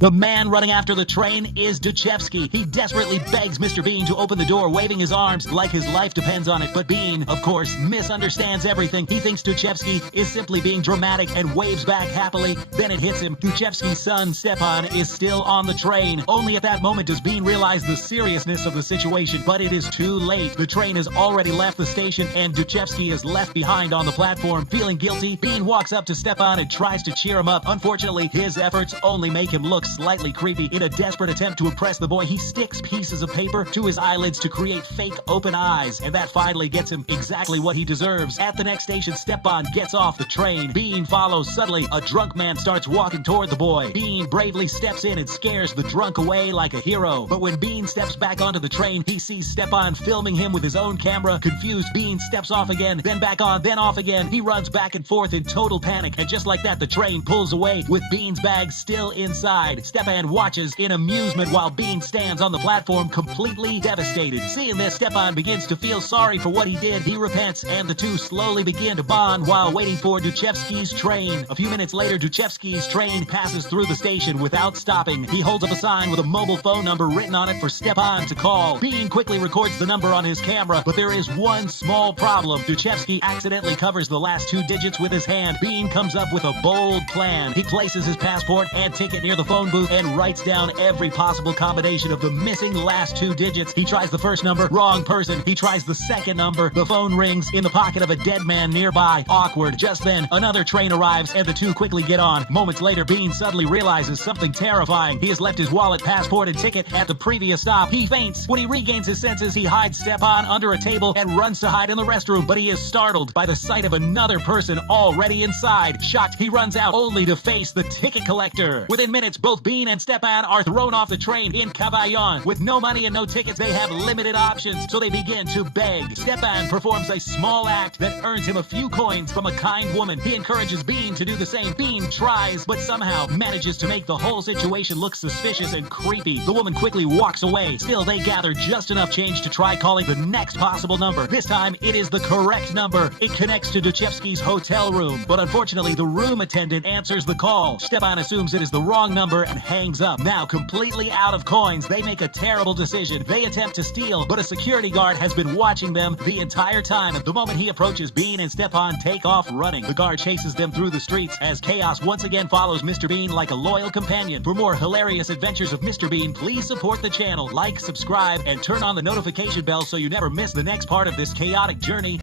The man running after the train is Duchevsky. He desperately begs Mr. Bean to open the door, waving his arms like his life depends on it. But Bean, of course, misunderstands everything. He thinks Duchevsky is simply being dramatic and waves back happily. Then it hits him. Duchevsky's son, Stepan, is still on the train. Only at that moment does Bean realize the seriousness of the situation. But it is too late. The train has already left the station and Duchevsky is left behind on the platform. Feeling guilty, Bean walks up to Stepan and tries to cheer him up. Unfortunately, his efforts only make him look slightly creepy. In a desperate attempt to impress the boy, he sticks pieces of paper to his eyelids to create fake open eyes, and that finally gets him exactly what he deserves. At the next station, Stepan gets off the train. Bean follows. Suddenly, a drunk man starts walking toward the boy. Bean bravely steps in and scares the drunk away like a hero. But when Bean steps back onto the train, he sees Stepan filming him with his own camera. Confused, Bean steps off again, then back on, then off again. He runs back and forth in total panic, and just like that, the train pulls away with Bean's bag still inside. Stepan watches in amusement while Bean stands on the platform completely devastated. Seeing this, Stepan begins to feel sorry for what he did. He repents, and the two slowly begin to bond while waiting for Duchevsky's train. A few minutes later, Duchevsky's train passes through the station without stopping. He holds up a sign with a mobile phone number written on it for Stepan to call. Bean quickly records the number on his camera, but there is one small problem. Duchevsky accidentally covers the last two digits with his hand. Bean comes up with a bold plan. He places his passport and ticket near the phone booth and writes down every possible combination of the missing last two digits. He tries the first number, wrong person. He tries the second number. The phone rings in the pocket of a dead man nearby. Awkward. Just then, another train arrives and the two quickly get on. Moments later, Bean suddenly realizes something terrifying. He has left his wallet, passport, and ticket at the previous stop. He faints. When he regains his senses, he hides Stepan under a table and runs to hide in the restroom, but he is startled by the sight of another person already inside. Shocked, he runs out only to face the ticket collector. Within minutes, both Bean and Stepan are thrown off the train in Cavaillon. With no money and no tickets, they have limited options, so they begin to beg. Stepan performs a small act that earns him a few coins from a kind woman. He encourages Bean to do the same. Bean tries, but somehow manages to make the whole situation look suspicious and creepy. The woman quickly walks away. Still, they gather just enough change to try calling the next possible number. This time, it is the correct number. It connects to Duchevsky's hotel room, but unfortunately, the room attendant answers the call. Stepan assumes it is the wrong number and hangs up. Now, completely out of coins, they make a terrible decision. They attempt to steal, but a security guard has been watching them the entire time. At the moment he approaches, Bean and Stepan take off running. The guard chases them through the streets as chaos once again follows Mr. Bean like a loyal companion. For more hilarious adventures of Mr. Bean, please support the channel, like, subscribe, and turn on the notification bell so you never miss the next part of this chaotic journey.